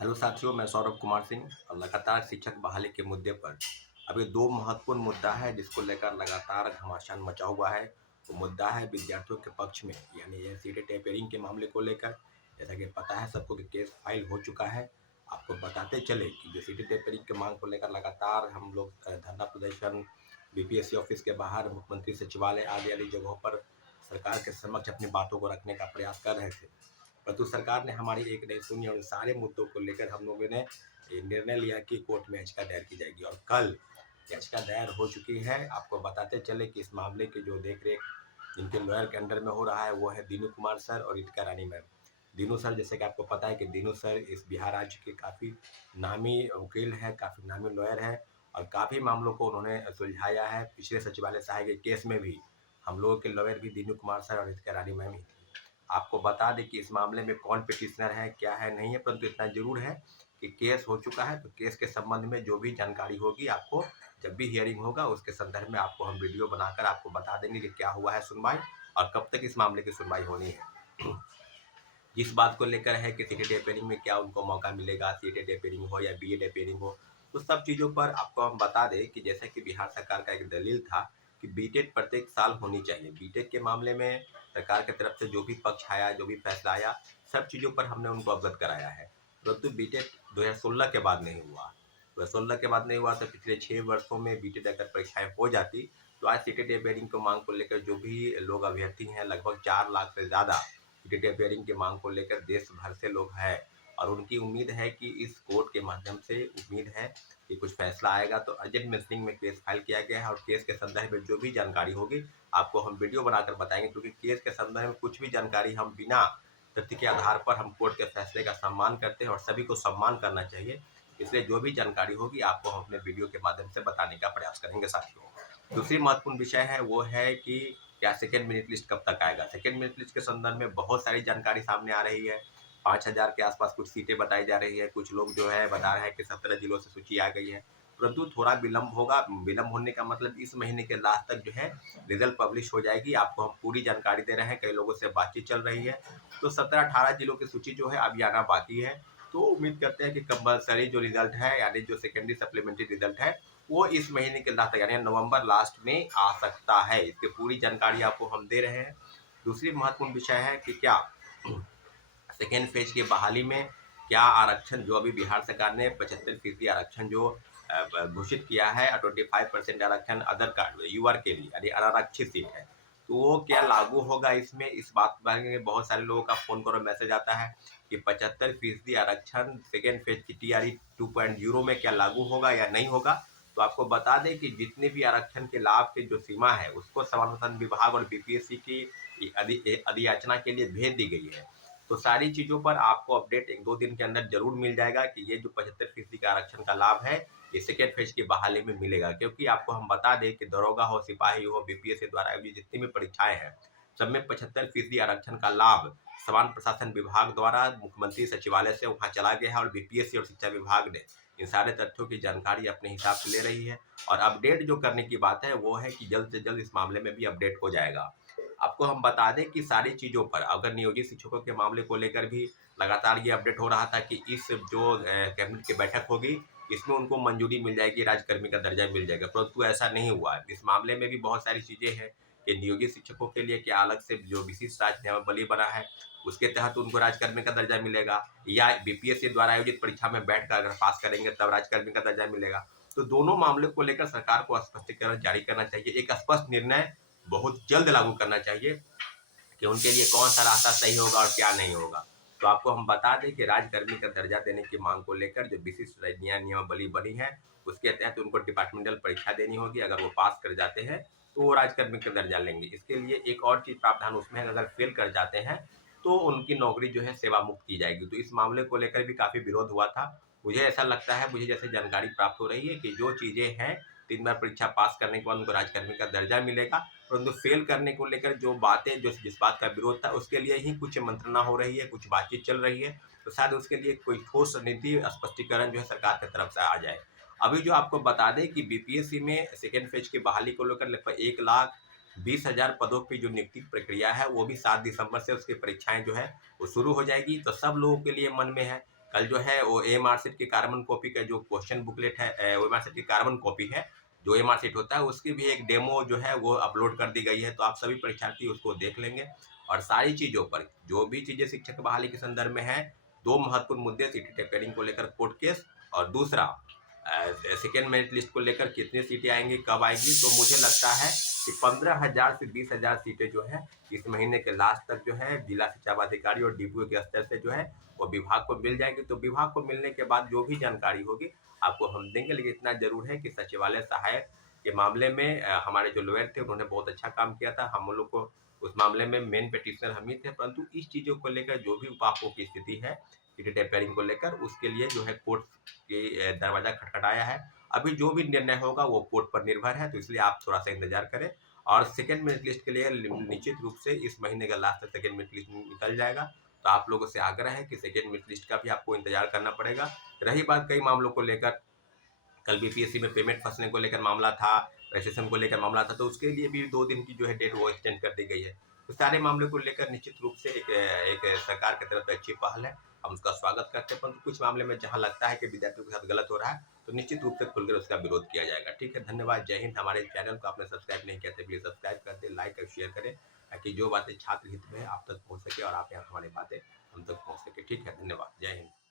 Hello साथियों, मैं सौरभ कुमार सिंह और लगातार शिक्षक बहाली के मुद्दे पर अभी दो महत्वपूर्ण मुद्दा है जिसको लेकर लगातार घमासान मचा हुआ है। वो मुद्दा है विद्यार्थियों के पक्ष में, यानी ये सीटें टेपरिंग के मामले को लेकर। जैसा कि पता है सबको कि केस फाइल हो चुका है। आपको बताते चले कि जो सीटें टेपरिंग के मांग को लेकर लगातार हम लोग धरना प्रदर्शन बीपीएससी ऑफिस के बाहर, मुख्यमंत्री सचिवालय आदि आदि जगहों पर सरकार के समक्ष अपनी बातों को रखने का प्रयास कर रहे थे। परंतु सरकार ने हमारी एक नहीं सुनी और सारे मुद्दों को लेकर हम लोगों ने ये निर्णय लिया कि कोर्ट में याचिका दायर की जाएगी और कल याचिका दायर हो चुकी है। आपको बताते चले कि इस मामले की जो देख रेख जिनके लॉयर के अंडर में हो रहा है वो है दीनू कुमार सर और रितिका रानी मैम। दीनू सर, जैसे कि आपको पता है कि दीनू सर इस बिहार राज्य के काफ़ी नामी वकील हैं, काफ़ी नामी लॉयर हैं और काफ़ी मामलों को उन्होंने सुलझाया है। पिछले सचिवालय सहायक के केस में भी हम लोगों के लॉयर भी दीनू कुमार सर और रितिका रानी मैम ही थी। आपको बता दें कि इस मामले में कौन पिटिशनर है, क्या है, नहीं है, परंतु इतना जरूर है कि केस हो चुका है। तो केस के संबंध में जो भी जानकारी होगी आपको जब भी हियरिंग होगा उसके संदर्भ में आपको हम वीडियो बनाकर आपको बता देंगे कि क्या हुआ है सुनवाई और कब तक इस मामले की सुनवाई होनी है। जिस बात को लेकर है कि सीटें टेपरिंग में क्या उनको मौका मिलेगा, सीटें टेपरिंग हो या बीए टेपरिंग हो, तो सब चीज़ों पर आपको हम बता दें कि जैसे कि बिहार सरकार का एक दलील था कि बीटेट प्रत्येक साल होनी चाहिए। बीटेट के मामले में सरकार की तरफ से जो भी पक्ष आया, जो भी फैसला आया, सब चीज़ों पर हमने उनको अवगत कराया है। परंतु बीटेट 2016 के बाद नहीं हुआ। 2016 के बाद नहीं हुआ तो पिछले 6 वर्षों में बीटेट अगर परीक्षाएं हो जाती तो आज सीटेट टेपरिंग को मांग को लेकर जो भी लोग अभ्यर्थी हैं, लगभग 4 लाख से ज़्यादा डेटा पेयरिंग की मांग को लेकर देश भर से लोग हैं और उनकी उम्मीद है कि इस कोर्ट के माध्यम से उम्मीद है कि कुछ फैसला आएगा। तो अर्जेंट मिसिंग में केस फाइल किया गया है और केस के संदर्भ में जो भी जानकारी होगी आपको हम वीडियो बनाकर बताएंगे, क्योंकि केस के संदर्भ में कुछ भी जानकारी हम बिना तथ्य के आधार पर हम कोर्ट के फैसले का सम्मान करते हैं और सभी को सम्मान करना चाहिए। इसलिए जो भी जानकारी होगी आपको हम अपने वीडियो के माध्यम से बताने का प्रयास करेंगे साथियों। दूसरी महत्वपूर्ण विषय है वो है कि क्या सेकेंड मेरिट लिस्ट कब तक आएगा। सेकेंड मेरिट लिस्ट के संदर्भ में बहुत सारी जानकारी सामने आ रही है। 5,000 के आसपास कुछ सीटें बताई जा रही है। कुछ लोग जो है बता रहे हैं कि 17 जिलों से सूची आ गई है, परंतु थोड़ा विलंब होगा। विलंब होने का मतलब इस महीने के लास्ट तक जो है रिजल्ट पब्लिश हो जाएगी। आपको हम पूरी जानकारी दे रहे हैं, कई लोगों से बातचीत चल रही है। तो 17-18 जिलों की सूची जो है अभी आना बाकी है। तो उम्मीद करते हैं कि कंपलसरी जो रिजल्ट है, यानी जो सेकेंडरी सप्लीमेंट्री रिजल्ट है, वो इस महीने के लास्ट यानी नवंबर लास्ट में आ सकता है। इसकी पूरी जानकारी आपको हम दे रहे हैं। दूसरी महत्वपूर्ण विषय है कि क्या सेकेंड फेज की बहाली में क्या आरक्षण जो अभी बिहार सरकार ने 75% आरक्षण जो घोषित किया है, 25% आरक्षण अदर कार्ड यूआर के लिए यानी अनारक्षित सीट है, तो वो क्या लागू होगा इसमें। इस बात में बहुत सारे लोगों का फोन करो मैसेज आता है कि 75% आरक्षण सेकेंड फेज की टीआरई 2.0 में क्या लागू होगा या नहीं होगा। तो आपको बता दें कि जितने भी आरक्षण के लाभ की जो सीमा है उसको समाधान विभाग और बीपीएससी की अधियाचना के लिए भेज दी गई है। तो सारी चीज़ों पर आपको अपडेट 1-2 दिन के अंदर जरूर मिल जाएगा कि ये जो 75% का आरक्षण का लाभ है ये सेकेंड फेज की बहाली में मिलेगा। क्योंकि आपको हम बता दें कि दरोगा हो, सिपाही हो, बीपीएससी द्वारा आयोजित जितनी भी परीक्षाएं हैं सब में 75% आरक्षण का लाभ समान प्रशासन विभाग द्वारा मुख्यमंत्री सचिवालय से वहां चला गया है और बीपीएससी और शिक्षा विभाग ने इन सारे तथ्यों की जानकारी अपने हिसाब से ले रही है। और अपडेट जो करने की बात है वो है कि जल्द से जल्द इस मामले में भी अपडेट हो जाएगा। आपको हम बता दें कि सारी चीज़ों पर अगर नियोजित शिक्षकों के मामले को लेकर भी लगातार ये अपडेट हो रहा था कि इस जो कैबिनेट की बैठक होगी इसमें उनको मंजूरी मिल जाएगी, राजकर्मी का दर्जा मिल जाएगा, परंतु ऐसा नहीं हुआ। इस मामले में भी बहुत सारी चीज़ें हैं कि नियोजित शिक्षकों के लिए क्या अलग से जो विशिष्ट राज्य नियमावली बना है उसके तहत उनको राजकर्मी का दर्जा मिलेगा, या बीपीएससी द्वारा आयोजित परीक्षा में बैठकर अगर पास करेंगे तब राजकर्मी का दर्जा मिलेगा। तो दोनों मामले को लेकर सरकार को स्पष्टीकरण जारी करना चाहिए, एक स्पष्ट निर्णय बहुत जल्द लागू करना चाहिए कि उनके लिए कौन सा रास्ता सही होगा और क्या नहीं होगा। तो आपको हम बता दें कि राजकर्मी का दर्जा देने की मांग को लेकर जो विशिष्ट नियमावली बनी है उसके तहत उनको डिपार्टमेंटल परीक्षा देनी होगी। अगर वो पास कर जाते हैं तो वो राजकर्मी का दर्जा लेंगे। इसके लिए एक और चीज प्रावधान उसमें है, अगर फेल कर जाते हैं तो उनकी नौकरी जो है सेवा मुक्त की जाएगी। तो इस मामले को लेकर भी काफी विरोध हुआ था। मुझे ऐसा लगता है, मुझे जैसे जानकारी प्राप्त हो रही है कि जो चीजें हैं 3 बार परीक्षा पास करने के बाद उनको राजकर्मी का दर्जा मिलेगा, परंतु फेल करने को लेकर जो बातें जो जिस बात का विरोध था उसके लिए ही कुछ मंत्रणा हो रही है, कुछ बातचीत चल रही है। तो शायद उसके लिए कोई ठोस नीति स्पष्टीकरण जो है सरकार की तरफ से आ जाए। अभी जो आपको बता दें कि बीपीएससी में सेकेंड फेज की बहाली को लेकर लगभग 1,20,000 पदों की जो नियुक्ति प्रक्रिया है वो भी 7 दिसंबर से उसकी परीक्षाएं जो है वो शुरू हो जाएगी। तो सब लोगों के लिए मन में है कल जो है वो एएमआर शीट की कार्बन कॉपी का जो क्वेश्चन बुकलेट है, एएमआर शीट की कार्बन कॉपी है, जो एएमआर शीट होता है उसकी भी एक डेमो जो है वो अपलोड कर दी गई है, तो आप सभी परीक्षार्थी उसको देख लेंगे। और सारी चीज़ों पर जो भी चीज़ें शिक्षक बहाली के संदर्भ में है, 2 महत्वपूर्ण मुद्दे सीटी टेपरिंग को लेकर कोर्ट केस, और दूसरा सेकेंड मेरिट लिस्ट को लेकर कितनी सीटें आएंगी, कब आएंगी। तो मुझे लगता है कि 15,000 से 20,000 सीटें जो है इस महीने के लास्ट तक जो है जिला शिक्षा पदाधिकारी और डीपीओ के स्तर से जो है वो विभाग को मिल जाएगी। तो विभाग को मिलने के बाद जो भी जानकारी होगी आपको हम देंगे, लेकिन इतना जरूर है कि सचिवालय सहायक के मामले में हमारे जो लॉयर थे उन्होंने बहुत अच्छा काम किया था। हम लोग को उस मामले में मेन पिटिशनर हम ही थे, परंतु इस चीज़ों को लेकर जो भी उपापों की स्थिति है टेपरिंग को लेकर, उसके लिए जो है कोर्ट के दरवाजा खटखटाया है। अभी जो भी निर्णय होगा वो कोर्ट पर निर्भर है, तो इसलिए आप थोड़ा सा इंतजार करें। और सेकेंड मेरिट लिस्ट के लिए निश्चित रूप से इस महीने का लास्ट तक सेकेंड मेरिट लिस्ट निकल जाएगा। तो आप लोगों से आग्रह है कि सेकेंड मेरिट लिस्ट का भी आपको इंतजार करना पड़ेगा। रही बात कई मामलों को लेकर, कल बीपीएससी में पेमेंट फंसने को लेकर मामला था, रजिस्ट्रेशन को लेकर मामला था, तो उसके लिए भी 2 दिन की जो है डेट वो एक्सटेंड कर दी गई है। तो सारे मामले को लेकर निश्चित रूप से एक सरकार की तरफ से अच्छी पहल है, हम उसका स्वागत करते हैं। परंतु कुछ मामले में जहाँ लगता है कि विद्यार्थियों के साथ गलत हो रहा है, तो निश्चित रूप से खुलकर उसका विरोध किया जाएगा। ठीक है, धन्यवाद, जय हिंद। हमारे चैनल को आपने सब्सक्राइब नहीं किया तो प्लीज सब्सक्राइब कर दें, लाइक और शेयर करें, ताकि जो बातें छात्र हित में है आप तक पहुँच सके और आप यहाँ हमारी बातें हम तक पहुँच सके। ठीक है, धन्यवाद, जय हिंद।